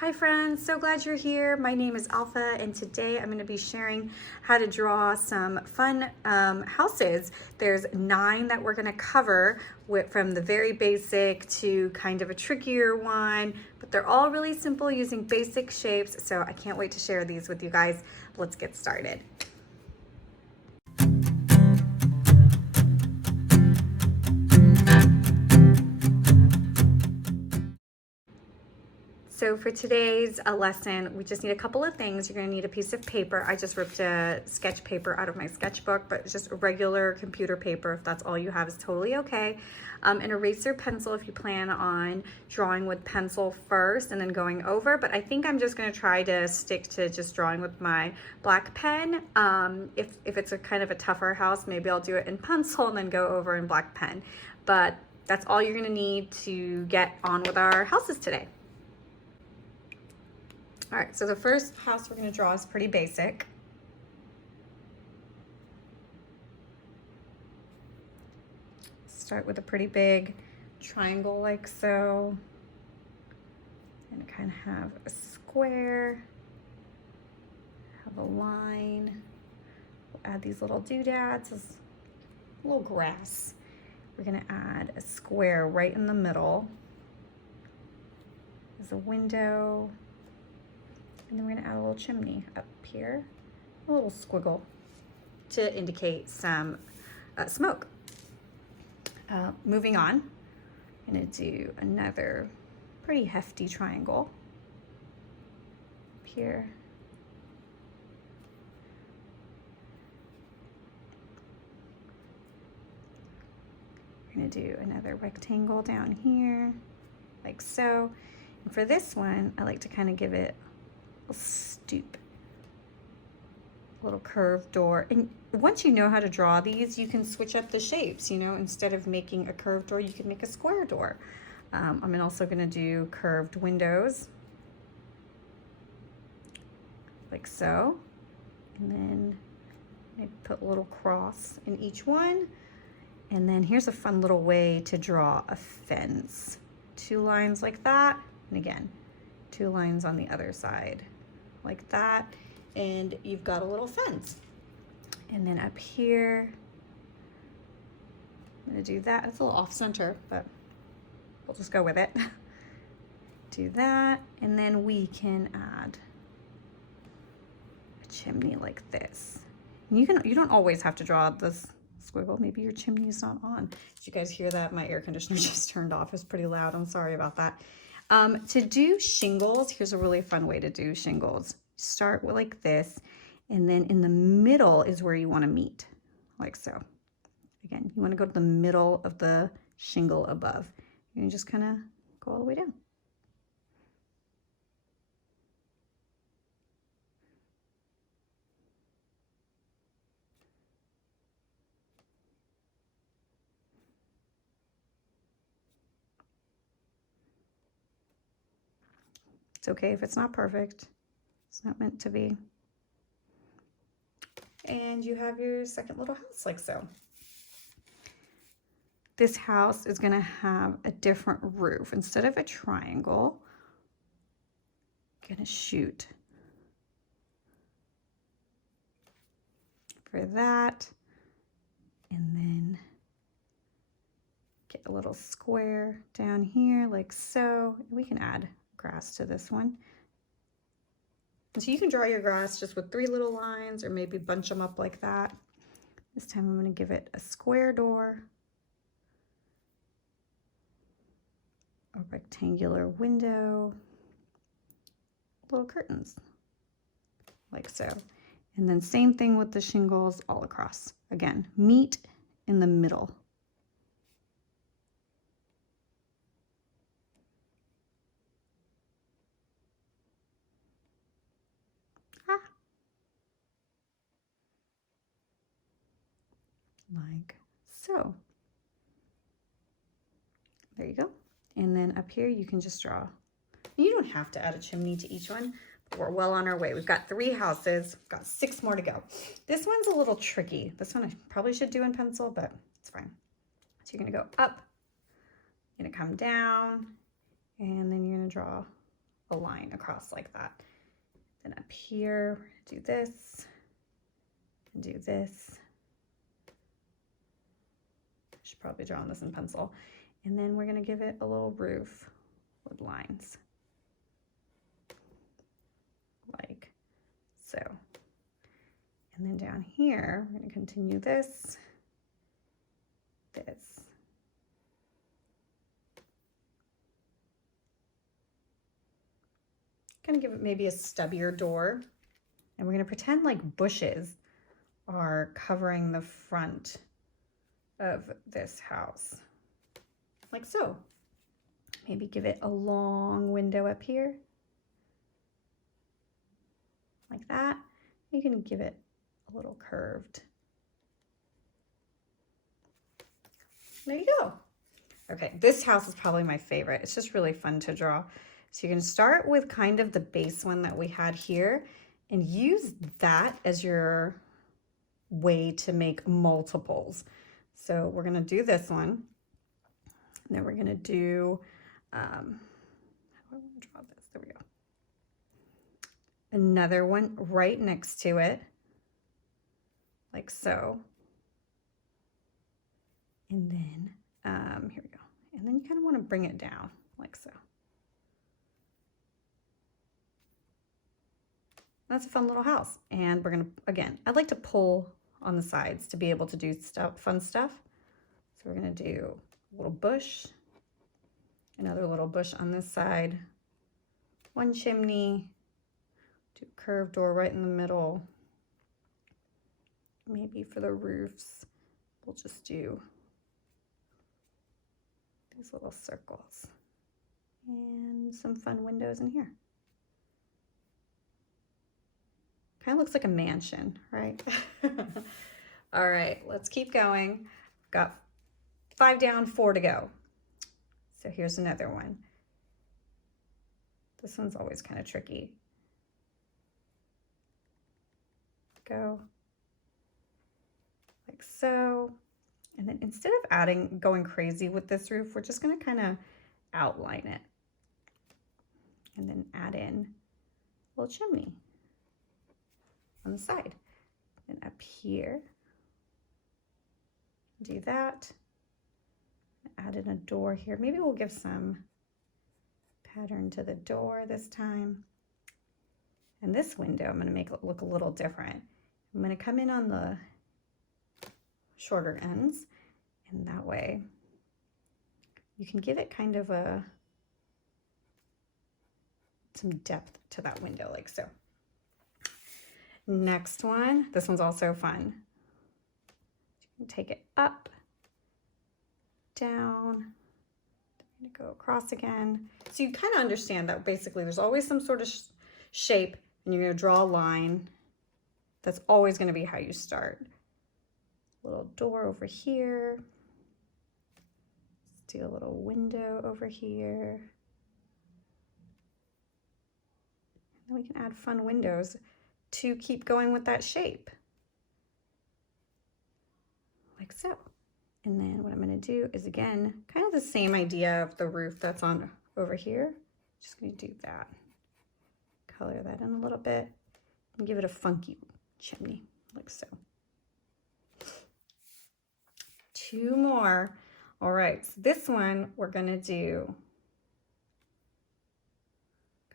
Hi friends, so glad you're here. My name is Alpha and today I'm going to be sharing how to draw some fun houses. There's 9 that we're going to cover from the very basic to kind of a trickier one, but they're all really simple using basic shapes, so I can't wait to share these with you guys. Let's get started. So for today's lesson, we just need a couple of things. You're gonna need a piece of paper. I just ripped a sketch paper out of my sketchbook, but it's just a regular computer paper. If that's all you have, is totally okay. An eraser pencil if you plan on drawing with pencil first and then going over, but I think I'm just gonna try to stick to just drawing with my black pen. If it's a kind of a tougher house, maybe I'll do it in pencil and then go over in black pen. But that's all you're gonna need to get on with our houses today. All right, so the first house we're gonna draw is pretty basic. Start with a pretty big triangle like so. And kind of have a square, have a line. We'll add these little doodads, this little grass. We're gonna add a square right in the middle. There's a window. And then we're gonna add a little chimney up here, a little squiggle to indicate some smoke. Moving on, I'm gonna do another pretty hefty triangle up here. We're gonna do another rectangle down here, like so. And for this one, I like to kind of give it stoop, a little curved door. And once you know how to draw these, you can switch up the shapes, you know, instead of making a curved door, you can make a square door. I'm also gonna do curved windows, like so. And then maybe put a little cross in each one. And then here's a fun little way to draw a fence. 2 lines like that, and again, 2 lines on the other side, like that, and you've got a little fence. And then up here, I'm gonna do that. It's a little off center, but we'll just go with it. Do that, and then we can add a chimney like this. And you don't always have to draw this squiggle. Maybe your chimney's not on. Did you guys hear that? My air conditioner just turned off. It was pretty loud. I'm sorry about that. To do shingles, here's a really fun way to do shingles. Start with like this, and then in the middle is where you want to meet, like so. Again, you want to go to the middle of the shingle above. You're gonna just kind of go all the way down. It's okay if it's not perfect. It's not meant to be. And you have your second little house like so. This house is gonna have a different roof. Instead of a triangle, I'm gonna shoot for that. And then get a little square down here like so. We can add grass to this one. And so you can draw your grass just with 3 little lines or maybe bunch them up like that. This time I'm going to give it a square door, a rectangular window, little curtains, like so. And then same thing with the shingles all across. Again, meet in the middle. Like so. There you go. And then up here you can just draw. You don't have to add a chimney to each one, but we're well on our way. We've got 3 houses, we've got 6 more to go. This one's a little tricky. This one I probably should do in pencil, but it's fine. So you're gonna go up, you're gonna come down, and then you're gonna draw a line across like that. Then up here, do this, and do this. I should probably draw on this in pencil. And then we're gonna give it a little roof with lines. Like so. And then down here, we're gonna continue this, this. Gonna give it maybe a stubbier door. And we're gonna pretend like bushes are covering the front of this house. Like so. Maybe give it a long window up here. Like that. You can give it a little curved. There you go. Okay, this house is probably my favorite. It's just really fun to draw. So you're gonna start with kind of the base one that we had here and use that as your way to make multiples. So we're gonna do this one. And then we're gonna do, how do I wanna draw this? There we go. Another one right next to it, like so. And then, here we go. And then you kind of want to bring it down, like so. That's a fun little house. And we're gonna, again, I'd like to pull on the sides to be able to do stuff, fun stuff. So we're gonna do a little bush, another little bush on this side, one chimney, do a curved door right in the middle. Maybe for the roofs, we'll just do these little circles and some fun windows in here. Kind of looks like a mansion, right? All right, let's keep going. Got 5 down, 4 to go. So here's another one. This one's always kind of tricky. Go like so. And then instead of going crazy with this roof, we're just gonna kind of outline it. And then add in a little chimney on the side. And up here, do that. Add in a door here. Maybe we'll give some pattern to the door this time. And this window, I'm gonna make it look a little different. I'm gonna come in on the shorter ends, and that way you can give it kind of some depth to that window, like so. Next one, this one's also fun. You can take it up, down, I'm gonna go across again. So you kind of understand that basically there's always some sort of shape, and you're gonna draw a line. That's always gonna be how you start. Little door over here. Let's do a little window over here. And then we can add fun windows to keep going with that shape. Like so. And then what I'm gonna do is, again, kind of the same idea of the roof that's on over here. Just gonna do that. Color that in a little bit and give it a funky chimney, like so. 2 more. All right, so this one we're gonna do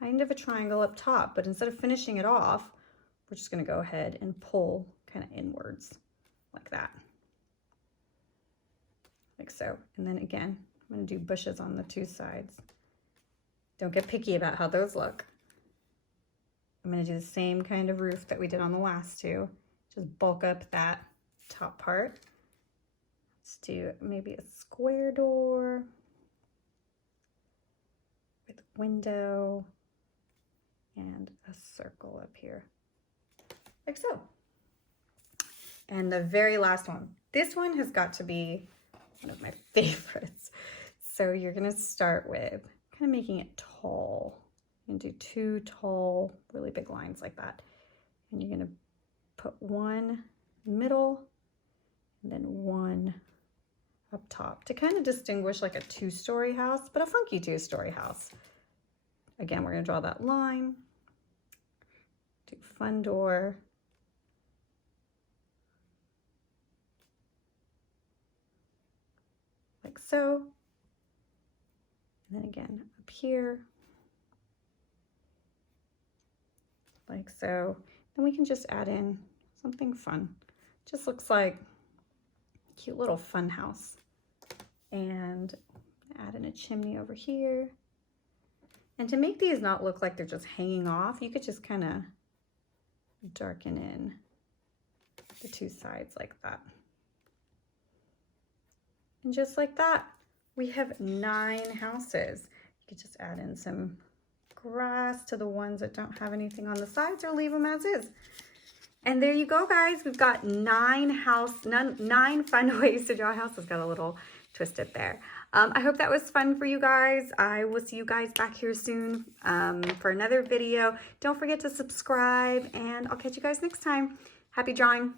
kind of a triangle up top, but instead of finishing it off, we're just gonna go ahead and pull kind of inwards like that. Like so. And then again, I'm gonna do bushes on the 2 sides. Don't get picky about how those look. I'm gonna do the same kind of roof that we did on the last 2. Just bulk up that top part. Let's do maybe a square door with a window and a circle up here, like so. And the very last one. This one has got to be one of my favorites. So you're gonna start with kind of making it tall. You're gonna do 2 tall, really big lines like that. And you're gonna put 1 middle and then 1 up top to kind of distinguish like a 2-story house, but a funky 2-story house. Again, we're gonna draw that line. Do fun door. Like so. And then again, up here. Like so. Then we can just add in something fun. Just looks like a cute little fun house. And add in a chimney over here. And to make these not look like they're just hanging off, you could just kind of darken in the two sides like that. And just like that, we have 9 houses. You could just add in some grass to the ones that don't have anything on the sides, or leave them as is. And there you go, guys. We've got 9 fun ways to draw a house. It's got a little twisted there. I hope that was fun for you guys. I will see you guys back here soon for another video. Don't forget to subscribe, and I'll catch you guys next time. Happy drawing.